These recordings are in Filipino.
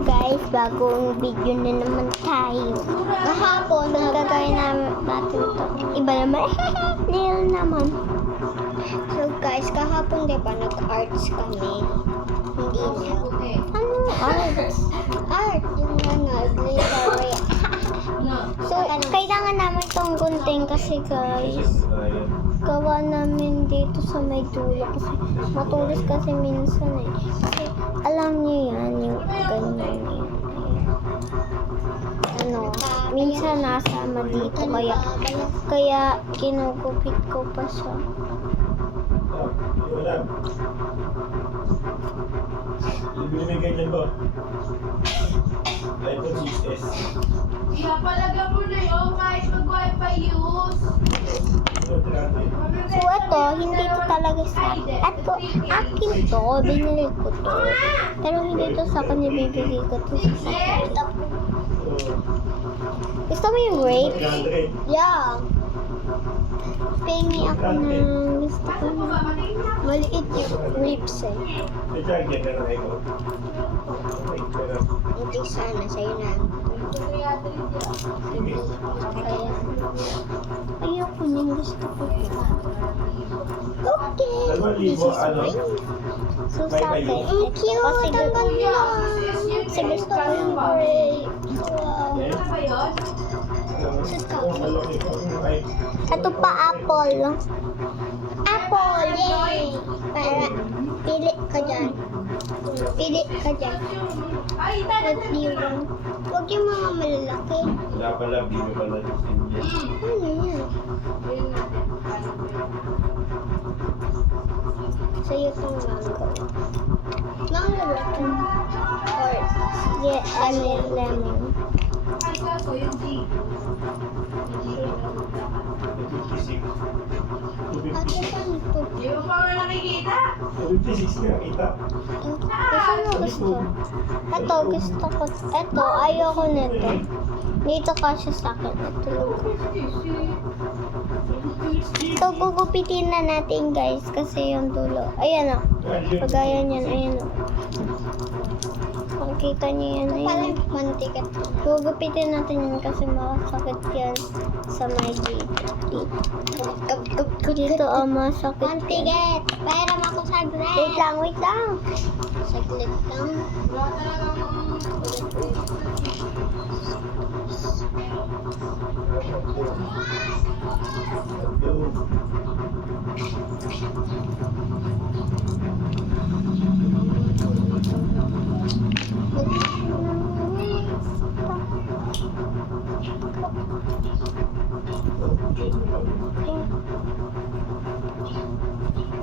Guys, bagong video na naman tayo. Kahapon, gagawin natin to. Iba naman. Nail naman. So guys, kahapon diba nag-arts kami? Hindi na. Ano arts? Art. Yung glittery. So, kailangan namin tong gunting kasi guys, gawa namin dito sa may dulo kasi matulis kasi minsan eh. Kasi alam niyo yan, yung ganyan yan. Ano, minsan nasama dito kaya kinugupit ko pa siya. Ibinigay dyan ba? iPhone 6s. Ipapalaga mo na yun kahit mag-wifi use. So ito, hindi to talaga sa akin to, binili ko to. Pero hindi to sa akin, ibibigay ko to sa akin. Gusto mo yung grapes? 300. Yeah. Pengi ako ng gusto ko. Maliit yung grapes eh. May charger ka na ikaw. Hindi sana, sa'yo na. Kaya, ayoko nang gusto ko. Okay. This is ring. So sa akin, ang cute. Ang ganda. Kasi gusto ko yung grape. Wow. Ano ba yun? Ito pa apple. Apple, yay! Para, pili ka dyan. Pili ka dyan. Ay, What do you want? Huwag yung mga malalaki. Wala pala, bino pala. Ano yan? Sa'yo itong mango. Mango ba ito? Or, yeah, ano yung lemon? Ay, kaso yung G. Ate, paano ito? Di mo pa nga nakikita? 56 na kita. Gusto. Ito, gusto ko. Ito, ayoko nito. Dito kasi sa akin. Ito lang. Ito, gugupitin na natin guys. Kasi yung dulo. Ayan o. Pagaya niyan. Ayan o. Makikita niyo yan. Ayan. Mantikat. Gugupitin natin yan kasi makasakit yan sa may dito. Dito masakit. Mantikat. Pairam ako saglit. Wait lang. Saglit lang. Wala talagang...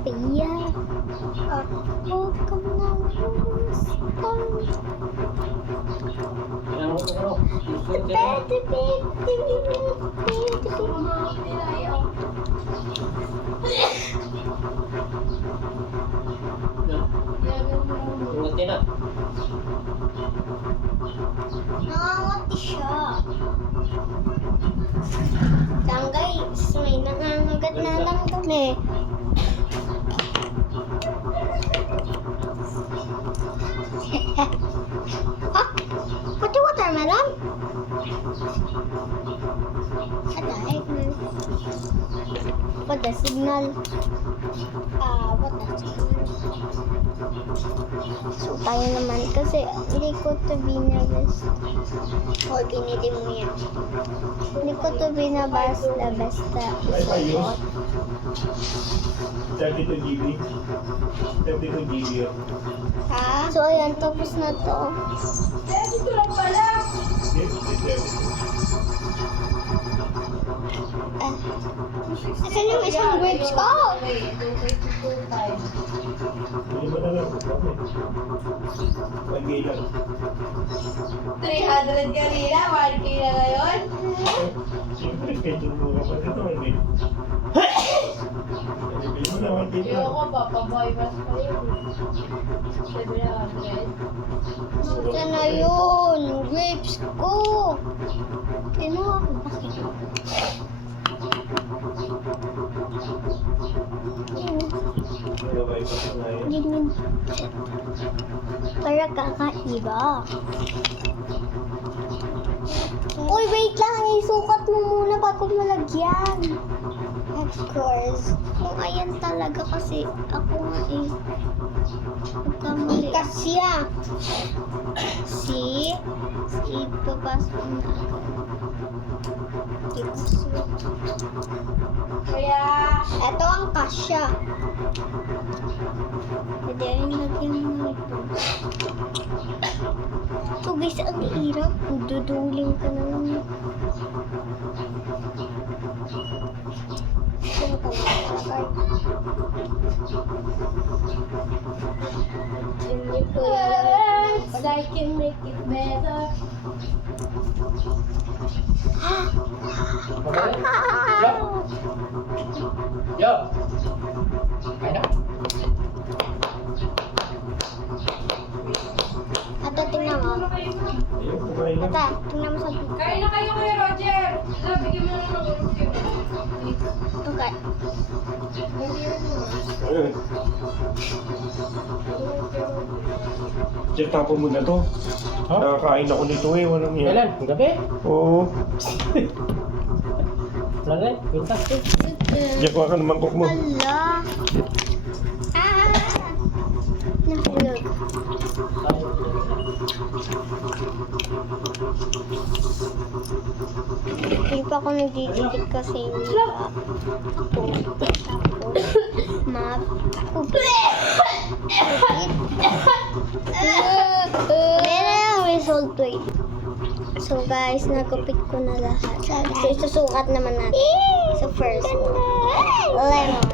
Pia, ako ka na Nangangati siya. Lang guys, may nangangagat na lang kami. Ha? Pati watermelon? Aday. What the signal? What the signal? So, tayo naman kasi hindi ko to binabas. O, binili mo yan. Hindi ko to binabasta basta. Isuot. 32 GB. 32 GB yun. Ha? So, ayan. Tapos na to. Eh, dito lang pala. Asan yung isang grapes ko? Wait, 2.25. Hindi mo na lang. Pag-gay lang. 300 kanina, 1K na ngayon. Siyempre, kahit yung mura pa dito, hindi. Bili mo na 1K lang. Ayoko ba, pa-bypass pa yun. 700. Saan na yun? Yung grapes ko. Kinuha ko ba? Nababay pa sa ngayon. Ganyan. Para kakaiba. Uy, wait lang. Isukat mo muna bago malagyan. Of course. Kung ayan talaga kasi ako nga eh. Nagkamali. Kasya. Si papasok na agad. Kaya, Ito ang kasya. Pwede rin lagyan mo ito. So guys, ang hirap. Duduling ka na lang. Sino ka makalakay? Hindi ko I can make it better. Yo! Kaya na? Ito, tingnan mo. Ayun, kumain lang. Ito, tingnan mo sa Kain na kayo kay Roger. Bigyan mo naman ng ulo. Okay. Ayun. Check tapo mo na to. Ha? Nakakain ako nito eh. Walang yan. Kailan? Ang gabi? Oo. Wala rin. Pintas eh. Diyak ka ng mangkok mo. Hala. Nahulog. Hindi pa ako nagdidikit kasi hindi pa ako. Tapos, Meron yung result rate. So guys, nagupit ko na lahat. So isusukat naman natin. So first one, lemon.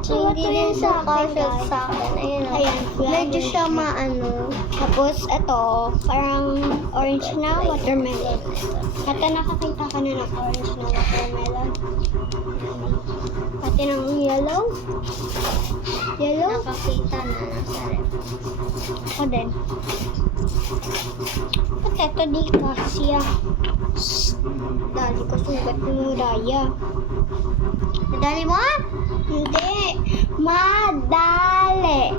So hindi din siya partial sa akin. Ayun o. Medyo siya maano. Tapos ito, parang orange na watermelon. Kata nakakita ka na ng orange na watermelon. Pati ng yellow. Yellow? Nakakita na nasa rep. Ako din. At ito di kasya. Dali ko sugat mo daya. Madali mo? Hindi. Madali.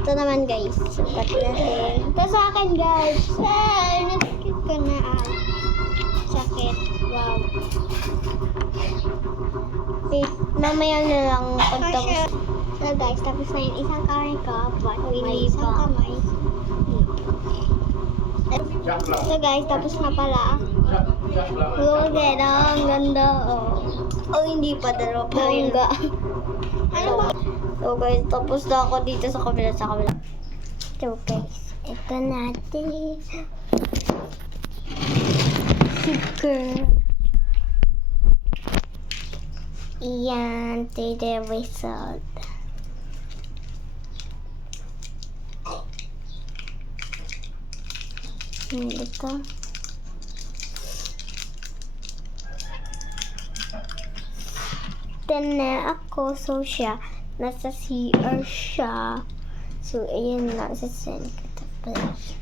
Ito naman guys. Sugat natin. Ito sa akin guys. Nasakit ko na sakit. Wow. Wait, mamaya na lang pagtapos. So guys, tapos na yun. Isang kamay ko. But may isang kamay. Jack lang. So guys, tapos na pala. Jack lang. Look at ang ganda. Oh, hindi pa dalawa. Bongga. Ano ba? So guys, tapos na ako dito sa kabila. So guys, ito natin. Sticker. Iyan, the result. Ito. Na ako, so siya, nasa CR siya. So, ayan na, sasend ko. Tapos,